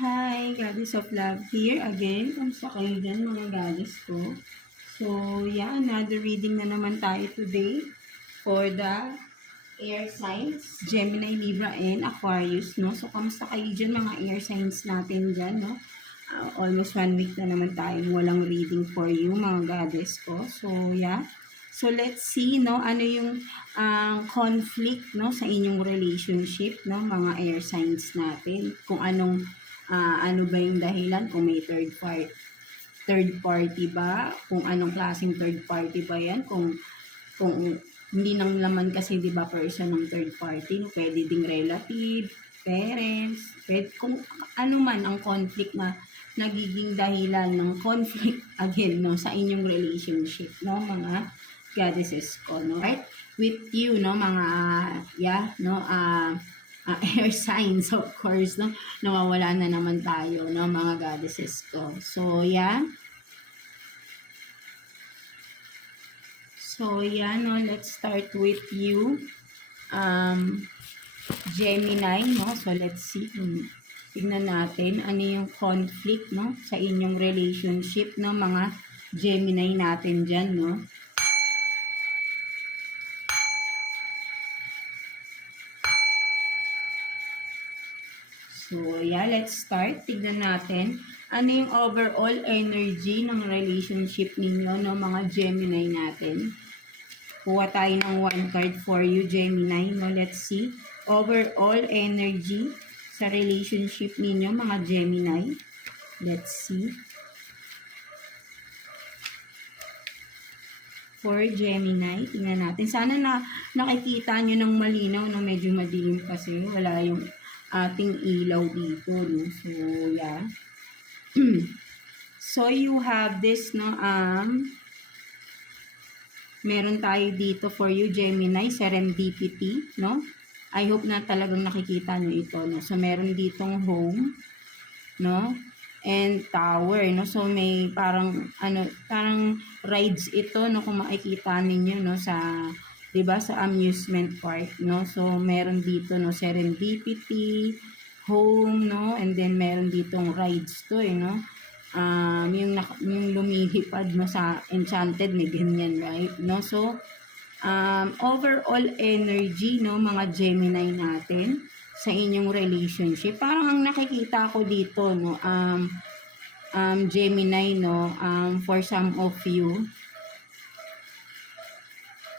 Hi, Goddess of Love here again. Kamusta kayo dyan mga goddess ko? So, yeah, another reading na naman tayo today for the air signs, Gemini, Libra, and Aquarius, no? So, kamusta kayo dyan mga air signs natin dyan, no? Almost 1 week na naman tayo walang reading for you mga goddess ko. So, yeah. So, let's see, no? Ano yung conflict, no? Sa inyong relationship, no? Mga air signs natin. Kung ano ba yung dahilan, kung may third party ba, kung anong klaseng third party ba yan, kung hindi nang laman kasi 'di ba person ng third party, no? Pwede ding relative, parents, kung ano man ang conflict na nagiging dahilan ng conflict again no sa inyong relationship no mga goddesses ko no, right, with you no mga air signs of course no, nawawala na naman tayo no mga goddesses ko. So no, let's start with you, Gemini no. So let's see, tignan natin ano yung conflict no sa inyong relationship no mga Gemini natin diyan no. So, let's start. Tignan natin ano yung overall energy ng relationship ninyo, no, mga Gemini natin. Kuha tayo ng 1 card for you, Gemini. No, let's see. Overall energy sa relationship ninyo, mga Gemini. Let's see. For Gemini, tingnan natin. Sana nakikita nyo ng malinaw, no, medyo madilim kasi wala yung ating ilaw dito no. So so you have this no, meron tayo dito for you Gemini, serendipity no. I hope na talagang nakikita nyo ito no. So meron ditong home no and tower no. So may parang rides ito no, kung makikita ninyo no sa 'di ba sa amusement park no. So meron dito no serendipity, home no, and then meron ditong rides to no. Yung lumilipad no sa Enchanted may ganyan right no. So overall energy no mga Gemini natin sa inyong relationship, parang ang nakikita ko dito no, Gemini no, for some of you,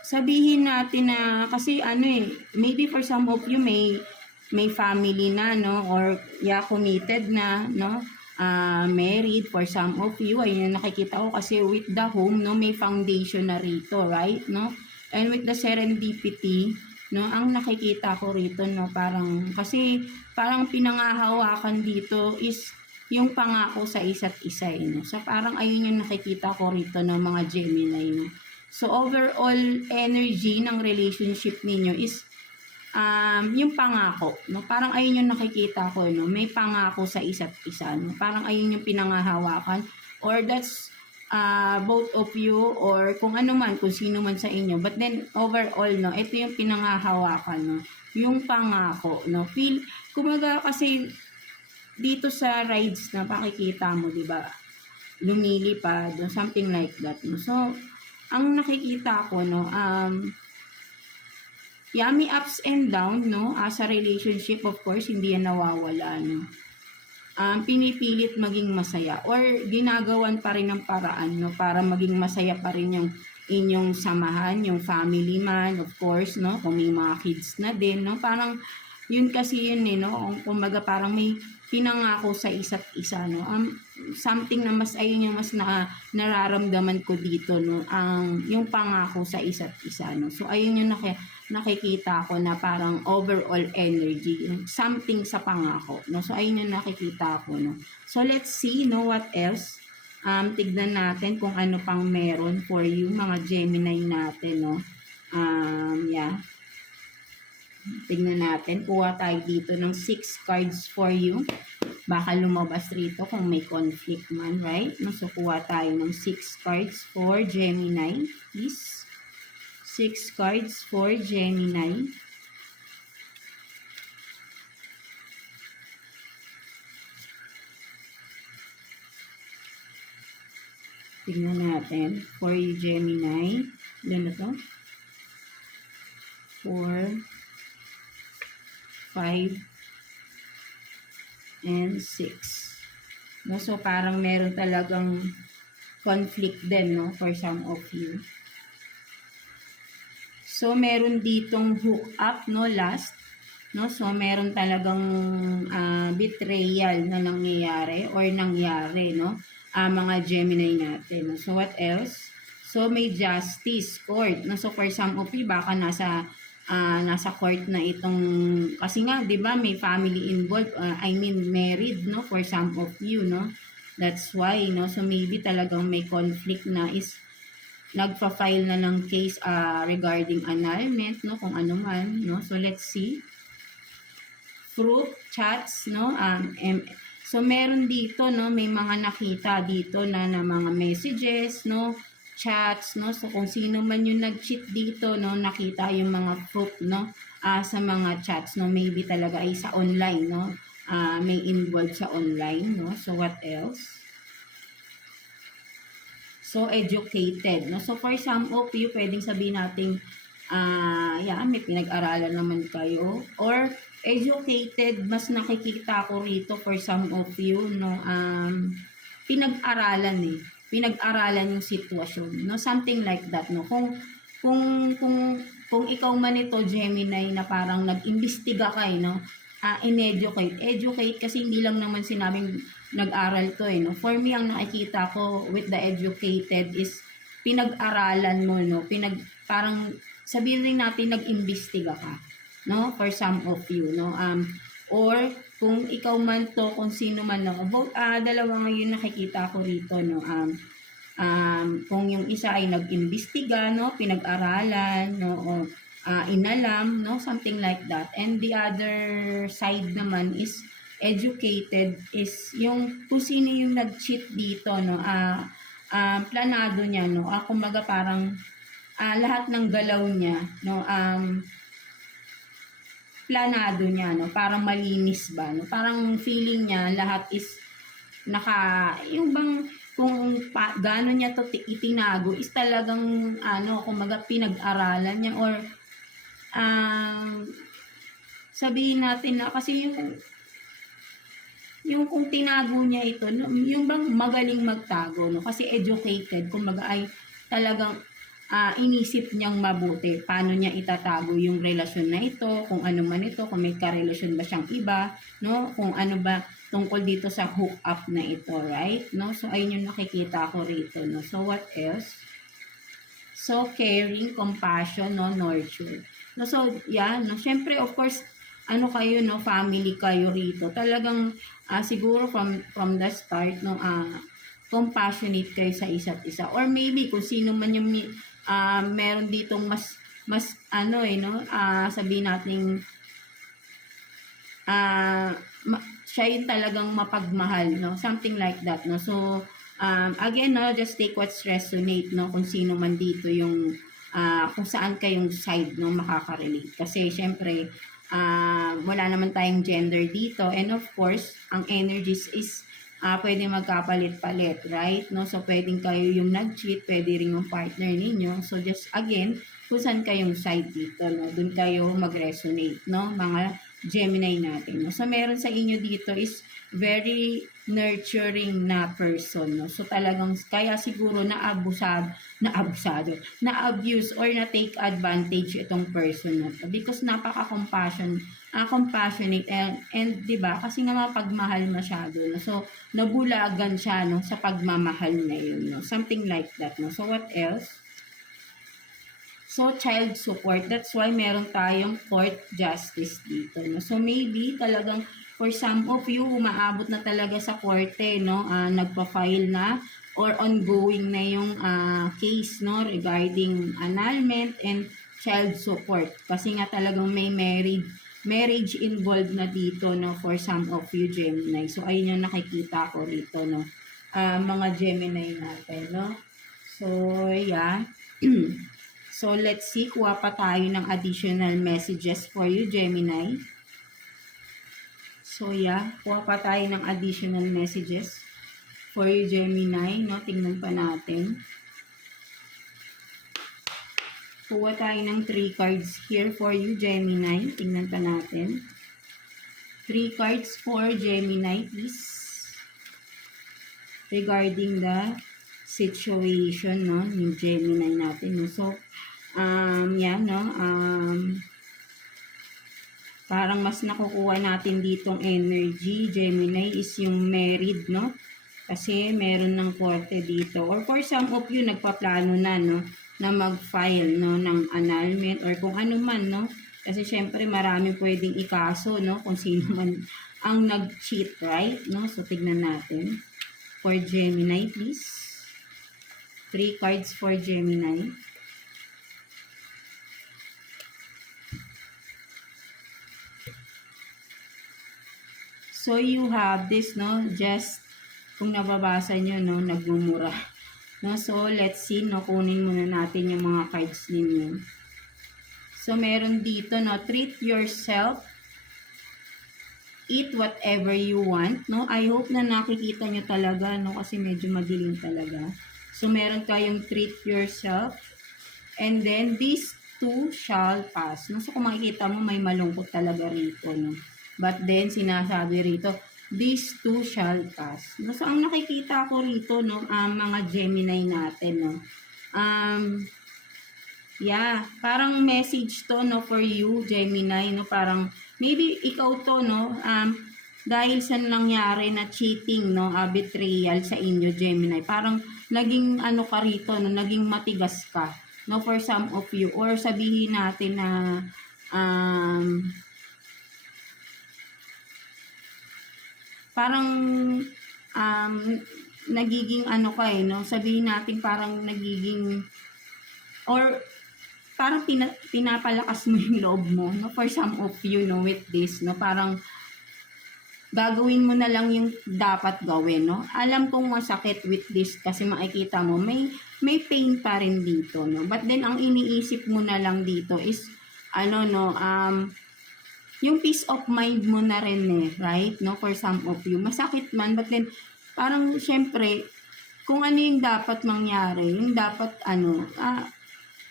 sabihin natin na kasi maybe for some of you may family na no, or committed na no, married. For some of you ayun nakikita ko kasi with the home no, may foundation na rito right no, and with the serendipity no, ang nakikita ko rito no, parang pinangahawakan dito is yung pangako sa isa't isa no. So parang ayun yung nakikita ko rito ng mga Gemini no. So overall energy ng relationship ninyo is yung pangako no. Parang ayun yung nakikita ko no, may pangako sa isa't isa no. Parang ayun yung pinangahawakan, or that's both of you or kung ano man, kung sino man sa inyo. But then overall no, ito yung pinangahawakan no, yung pangako no. Kumaga kasi dito sa rides na pakikita mo 'di ba, lumilipad no, something like that no. So ang nakikita ko no, may ups and down no, sa relationship. Of course hindi yan nawawala no. Pinipilit maging masaya or ginagawan pa rin ng paraan no para maging masaya pa rin yung inyong samahan, yung family man of course no, kung may mga kids na din no. Parang yun kasi yun no, kumbaga parang may pinangako sa isa't isa no. Something na mas ayun yung mas nararamdaman ko dito no, yung pangako sa isa't isa no. So ayun yung nakikita ko na parang overall energy, something sa pangako no. So ayun yung nakikita ko no. So let's see no what else. Tignan natin kung ano pang meron for you mga Gemini natin no. Tignan natin, kuha tayo dito ng 6 cards for you. Baka lumabas rito kung may conflict man, right? So, kuha tayo ng 6 cards for Gemini, please. 6 cards for Gemini. Tingnan natin. For you, Gemini. Ilan na to? 4, 5, and 6. No? So, parang meron talagang conflict din, no? For some of you. So, meron ditong hook up, no? Last. No? So, meron talagang betrayal na nangyayari or nangyari, no? Mga Gemini natin. No? So, what else? So, may justice court. No? So, for some of you, baka nasa court na itong, kasi nga, di ba, may family involved, I mean, married, no? For some of you, no? That's why, no? So, maybe talagang may conflict na is nagpa-file na ng case regarding annulment, no? Kung ano man, no? So, let's see. Fruit, chats, no? So, meron dito, no? May mga nakita dito na mga messages, no? Chats, no? So, kung sino man yung nag-cheat dito, no? Nakita yung mga fruit, no? Sa mga chats, no? Maybe talaga ay sa online, no? May involved sa online, no? So, what else? So, educated, no? So, for some of you, pwedeng sabihin natin, may pinag-aralan naman kayo. Or, educated, mas nakikita ko rito for some of you, no? Pinag-aralan pinag-aralan yung sitwasyon, no? Something like that, no? Kung ikaw man ito, Gemini, na parang nag-imbestiga kayo, no? Educate kasi hindi lang naman sinabing nag-aral to, no? For me, ang nakikita ko with the educated is pinag-aralan mo, no? Parang sabihin rin natin nag-imbestiga ka, no? For some of you, no? Or kung ikaw man to, kung sino man, no? Dalawa ngayon nakikita ko rito, no? Kung yung isa ay nag-imbestiga, no? Pinag-aralan, no? O inalam, no? Something like that. And the other side naman is educated, is yung kung sino yung nag-cheat dito, no? Planado niya, no? Kumbaga parang lahat ng galaw niya, no? Planado niya, no? Parang malinis ba, no? Parang feeling niya lahat is yung bang kung gaano niya to itinago is talagang kumbaga pinag-aralan niya, or sabihin natin na kasi yung kung tinago niya ito, no, yung bang magaling magtago, no? Kasi educated, kumbaga ay talagang inisip niyang mabuti paano niya itatago yung relasyon na ito, kung ano man ito, kung may karelasyon ba siyang iba, no? Kung ano ba tungkol dito sa hook up na ito, right? No? So, ayun yung nakikita ko rito, no? So, what else? So, caring, compassion, no? Nurture. No? So, no? Syempre, of course, kayo, no? Family kayo rito. Talagang, siguro from the start, no? Compassionate kayo sa isa't isa. Or maybe, kung sino man yung meron ditong mas no? Sabihin natin, siya yung talagang mapagmahal, no? Something like that, no? So, again, no? Just take what's resonate, no? Kung sino man dito yung, kung saan kayong side, no? Makaka-relate. Kasi, syempre, wala naman tayong gender dito. And of course, ang energies is, pwede magkapalit-palit, right? No? So, pwedeng kayo yung nag-cheat, pwede rin yung partner ninyo. So, just again, kung saan kayong side dito, no? Doon kayo mag-resonate, no? Mga Gemini natin, no? So, meron sa inyo dito is very nurturing na person, no? So, talagang, kaya siguro na-abuse or na-take advantage itong person na to. Because compassionate and 'di ba? Kasi nga mapagmahal masyado, no? So nabulagan siya, no, sa pagmamahal na yun, no? Something like that, no? So what else? So child support, that's why meron tayong court justice dito, no? So maybe talagang for some of you umaabot na talaga sa korte, no? Nagpa-file na or ongoing na yung case, no, regarding annulment and child support. Kasi nga talagang may marriage involved na dito, no, for some of you Gemini. So, ayun yung nakikita ko rito, no, mga Gemini natin, no. So, yeah. So, let's see, kuha pa tayo ng additional messages for you Gemini. So, yeah, kuha pa tayo ng additional messages for you, Gemini, no? Tingnan pa natin. Kuha tayo ng 3 cards here for you, Gemini. Tingnan pa natin. 3 cards for Gemini, please. Regarding the situation, no, ni Gemini natin, no? So, yan, no? Parang mas nakukuha natin ditong energy, Gemini, is yung married, no? Kasi meron ng korte dito. Or for some of you, nagpaplano na, no? Na mag-file, no? Ng annulment or kung ano man, no? Kasi syempre maraming pwedeng ikaso, no? Kung sino man ang nag-cheat, right? No? So, tignan natin. For Gemini, please. 3 cards for Gemini. So, you have this, no? Just, kung nababasa nyo, no? Nagmumura. No? So, let's see, no? Kunin muna natin yung mga cards ninyo. So, meron dito, no? Treat yourself. Eat whatever you want, no? I hope na nakikita nyo talaga, no? Kasi medyo madilim talaga. So, meron kayong treat yourself. And then, these two shall pass. No? So, kung makikita mo, may malungkot talaga rito, no? But then, sinasabi rito, these two shall pass. No? So, ang nakikita ko rito, no, mga Gemini natin, no, yeah, parang message to, no, for you, Gemini, no, parang, maybe ikaw to, no, dahil sa nangyari na cheating, no, betrayal sa inyo, Gemini, parang, naging, ano ka rito, no, naging matigas ka, no, for some of you, or sabihin natin na, parang nagiging ano ka no, sabihin natin parang nagiging or parang pinapalakas mo yung loob mo, no, for some of you, no, with this, no, parang gagawin mo na lang yung dapat gawin, no. Alam kong masakit with this kasi makikita mo may pain pa rin dito, no, but then ang iniisip mo na lang dito is ano, no, yung peace of mind mo na rin right? No, for some of you. Masakit man, but then, parang, syempre, kung ano yung dapat mangyari, yung dapat,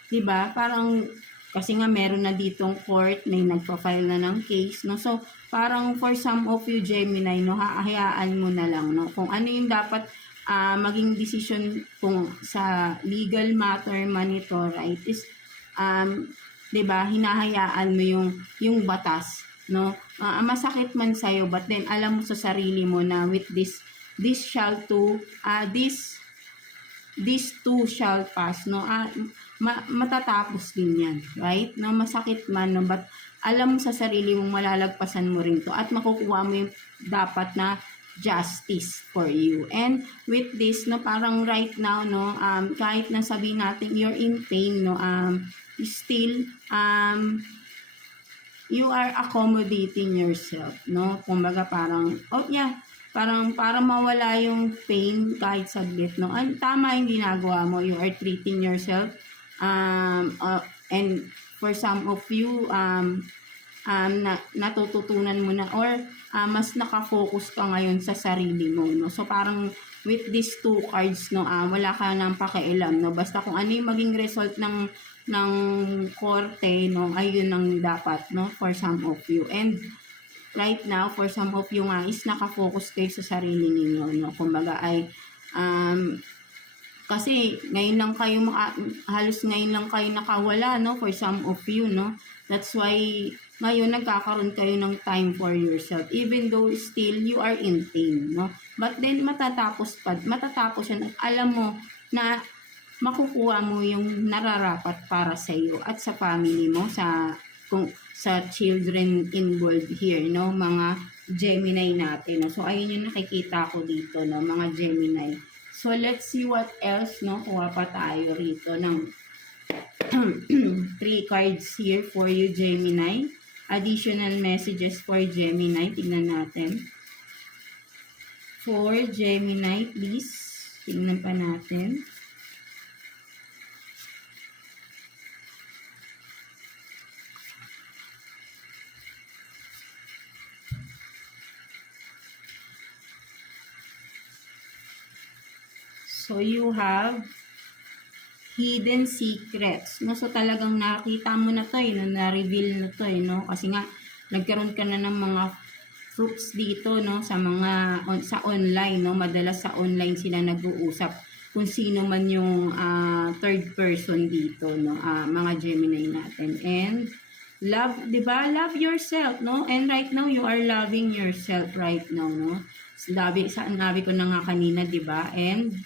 diba? Parang, kasi nga meron na ditong court, may nagpa-file na ng case, no? So, parang for some of you, Gemini, no, hahayaan mo na lang, no? Kung ano yung dapat maging decision kung sa legal matter man ito, right? Is, 'di ba, hinahayaan mo yung batas, no? Masakit man sa iyo, but then alam mo sa sarili mo na with this shall to this too shall pass, no? Matatapos din yan, right? No, masakit man, no, but alam mo sa sarili mong malalagpasan mo rin to at makukuha mo yung dapat na justice for you. And with this, no, parang right now, no, kahit na sabihin natin you're in pain, no, still you are accommodating yourself, no? Kumbaga parang parang para mawala yung pain kahit saglit, no? Tama yung ginagawa mo, you are treating yourself, and for some of you natututunan mo na or mas nakafocus ka ngayon sa sarili mo, no? So parang with these two cards, no, wala ka nang pakialam, no? Basta kung ano yung maging result ng korte, no, ayun ang dapat, no, for some of you. And right now, for some of you nga is nakafocus kayo sa sarili ninyo, no? Kumbaga ay kasi ngayon lang kayo halos ngayon lang kayo nakawala, no, for some of you, no. That's why ngayon nagkakaroon kayo ng time for yourself even though still you are in pain, no. But then matatapos yan. Alam mo na makukuha mo yung nararapat para sa iyo at sa family mo, sa children involved here, no, mga Gemini natin, no. So ayun yung nakikita ko dito, no, mga Gemini. So let's see what else, no. Kuha pa tayo rito ng 3 cards here for you, Gemini. Additional messages for Gemini. Tingnan natin. For Gemini, please. Tingnan pa natin. So, you have hidden secrets, no? So, talagang nakita mo na to, no? Na-reveal na to, no? Kasi nga, nagkaroon ka na ng mga fruits dito, no? Sa mga, sa online, no? Madalas sa online sila nag-uusap kung sino man yung third person dito, no? Mga Gemini natin. And, love, di ba? Love yourself, no? And right now, you are loving yourself right now, no? Sabi ko na nga kanina, di ba? And,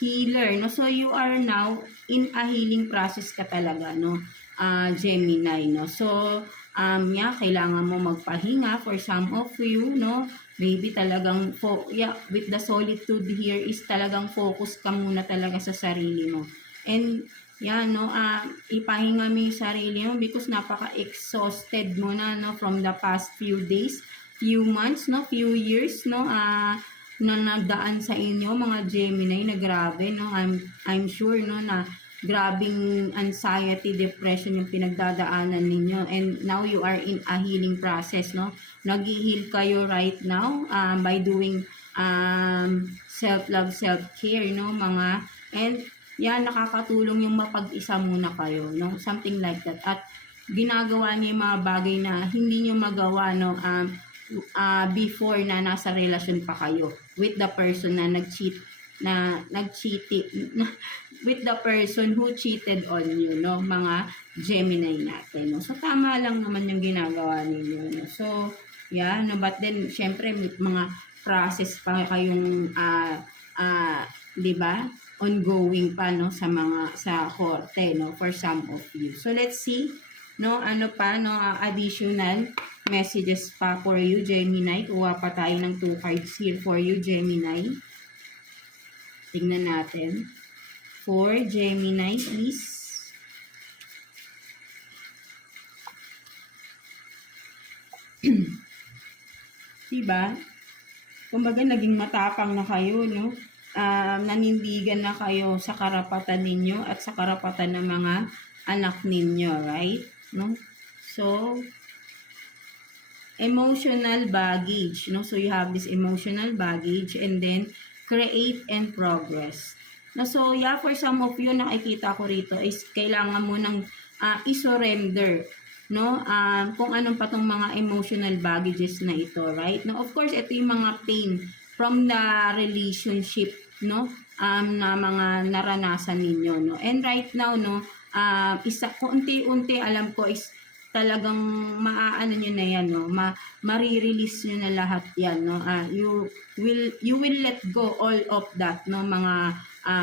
healer, no? So, you are now in a healing process ka talaga, no? Gemini, no? So, kailangan mo magpahinga for some of you, no? Maybe talagang, with the solitude here is talagang focus ka muna talaga sa sarili mo. And, no? Ipahinga mo yung sarili mo because napaka-exhausted mo na, no? From the past few days, few months, no? Few years, no? Na nagdaan sa inyo mga Gemini na grabe, no? I'm sure, no, na grabing anxiety, depression yung pinagdadaanan ninyo, and now you are in a healing process, no? Nag-heal kayo right now by doing self-love, self-care, no, mga, and nakakatulong yung mapag-isa muna kayo, no? Something like that. At ginagawa niyo yung mga bagay na hindi niyo magawa, no, before na nasa relasyon pa kayo with the person na with the person who cheated on you, no, mga Gemini natin, no. So, tama lang naman yung ginagawa ninyo, no. So, no, but then, syempre, mga process pa kayong, di ba, ongoing pa, no, sa korte, no, for some of you. So, let's see, no, additional messages pa for you, Gemini. Kuha pa tayo ng 2 cards here for you, Gemini. Tingnan natin. For Gemini, please. Diba? Kumbaga, naging matapang na kayo, no? Nanindigan na kayo sa karapatan ninyo at sa karapatan ng mga anak ninyo, right? No? So, emotional baggage, no? So, you have this emotional baggage, and then, create and progress. No? So, for some of you, nakikita ko rito is kailangan mo nang i-surrender, no? Kung anong pa tong mga emotional baggages na ito, right? No, of course, ito yung mga pain from the relationship, no? Na mga naranasan ninyo, no? And right now, no, unti-unti alam ko is talagang maaano nyo na yan, no? Marirelease nyo na lahat yan, no? You will let go all of that, no? Mga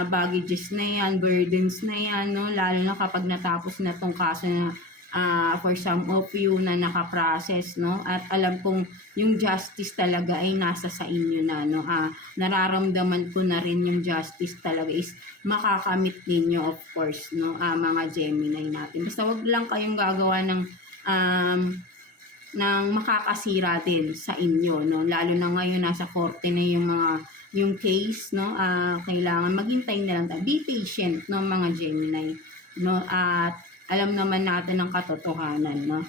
baggages na yan, burdens na yan, no? Lalo na kapag natapos na tong kaso na for some of you na nakaprocess, no? At alam kong yung justice talaga ay nasa sa inyo na, no? Nararamdaman ko na rin yung justice talaga is makakamit ninyo, of course, no? Mga Gemini natin. Basta wag lang kayong gagawa ng makakasira din sa inyo, no? Lalo na ngayon nasa korte na yung case, no? Kailangan maghintay na lang tayo. Be patient, no, mga Gemini, no? At alam naman natin ang katotohanan, no?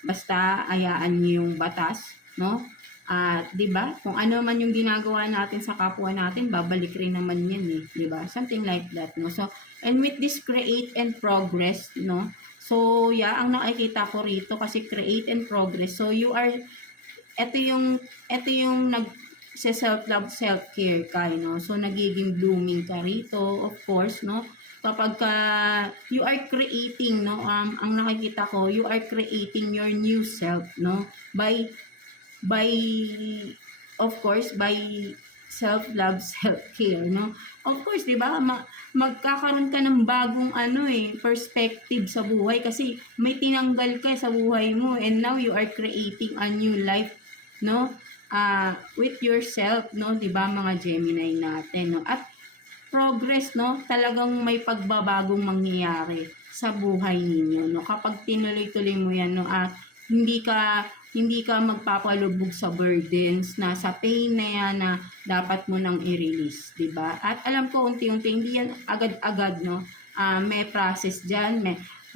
Basta ayaan niyo yung batas, no? 'Di ba? Kung ano man yung ginagawa natin sa kapwa natin, babalik rin naman 'yan, eh, 'di ba? Something like that, no? So, and with this create and progress, no? So, ang nakikita ko rito kasi create and progress. So, ito yung self-love, self-care ka, no? So, nagiging blooming ka rito, of course, no? Kapag you are creating, no, ang nakikita ko, you are creating your new self, no, by of course by self-love, self-care, no. Of course, 'di ba, magkakaroon ka ng bagong perspective sa buhay kasi may tinanggal ka sa buhay mo, and now you are creating a new life, no, with yourself, no, 'di ba, mga Gemini natin, no. At progress, no, talagang may pagbabagong mangyayari sa buhay ninyo, no, kapag tinuloy-tuloy mo yan, no, at hindi ka magpapalubog sa burdens, na sa pain na yan na dapat mo nang i-release, di ba? At alam ko unti-unti, hindi yan agad-agad, no, may process dyan,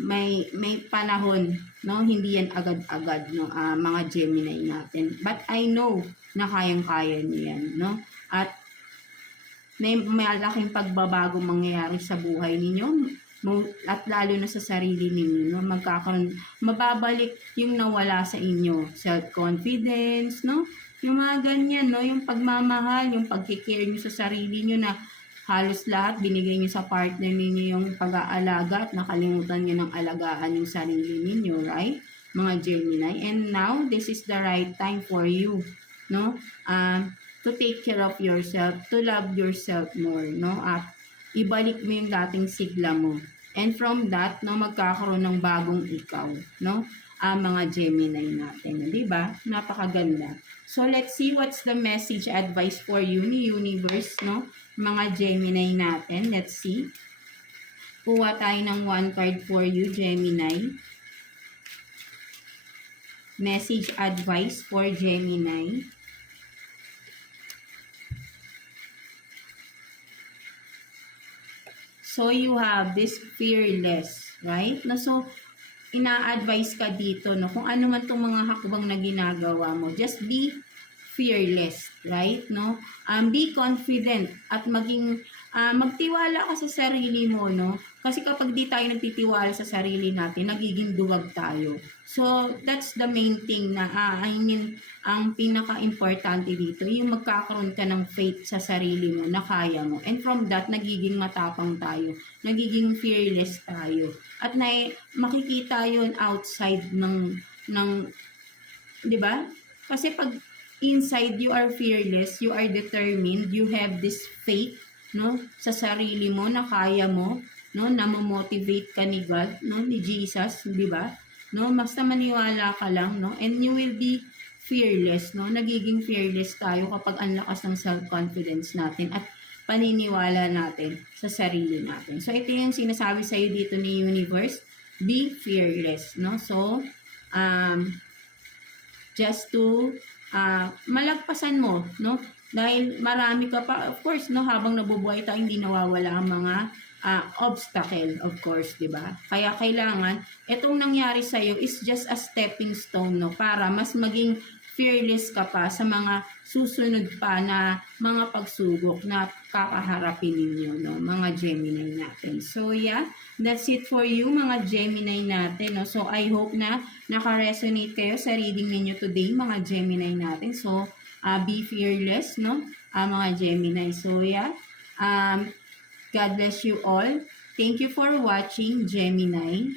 may panahon, no, hindi yan agad-agad, no, mga Gemini natin, but I know na kayang-kaya niyo yan, no. At may malaking pagbabago mangyayari sa buhay ninyo at lalo na sa sarili ninyo, no? Mababalik yung nawala sa inyo, self-confidence, no? Yung mga ganyan, no? Yung pagmamahal, yung pagkikare nyo sa sarili nyo na halos lahat binigay nyo sa partner ninyo yung pag-aalaga at nakalimutan nyo ng alagaan yung sarili ninyo, right? Mga Gemini. And now, this is the right time for you, no? To take care of yourself, to love yourself more, no? At ibalik mo yung dating sigla mo. And from that, no, magkakaroon ng bagong ikaw, no? Mga Gemini natin, di ba? Napakaganda. So, let's see what's the message advice for you ni Universe, no? Mga Gemini natin. Let's see. Kuha tayo ng one card for you, Gemini. Message advice for Gemini. So, you have this fearless, right? No, so, ina-advise ka dito, no? Kung ano man itong mga hakbang na ginagawa mo, just be fearless, right? No? Be confident at magtiwala ka sa sarili mo, no? Kasi kapag di tayo nagtitiwala sa sarili natin, nagiging duwag tayo. So, that's the main thing na, ang pinaka-importante dito, yung magkakaroon ka ng faith sa sarili mo na kaya mo. And from that, nagiging matapang tayo. Nagiging fearless tayo. At makikita yun outside ng di ba? Kasi pag inside you are fearless, you are determined, you have this faith, no, sa sarili mo na kaya mo, no, na motivate ka ni God, no, ni Jesus, di ba? No, basta maniwala ka lang, no, and you will be fearless, no. Nagiging fearless tayo kapag ang lakas ng self-confidence natin at paniniwala natin sa sarili natin. So ito yung sinasabi sa iyo dito ni Universe, be fearless, no. So just to malagpasan mo, no? Dahil marami ka pa, of course, no, habang nabubuhay tayo, hindi nawawala ang mga obstacle, of course, di ba? Kaya kailangan, itong nangyari sa'yo is just a stepping stone, no? Para mas maging fearless ka pa sa mga susunod pa na mga pagsubok na kakaharapin ninyo, no? Mga Gemini natin. So, yeah, that's it for you, mga Gemini natin, no? So, I hope na naka-resonate kayo sa reading ninyo today, mga Gemini natin. So, be fearless, no? Mga Gemini. So, yeah, God bless you all. Thank you for watching, Gemini.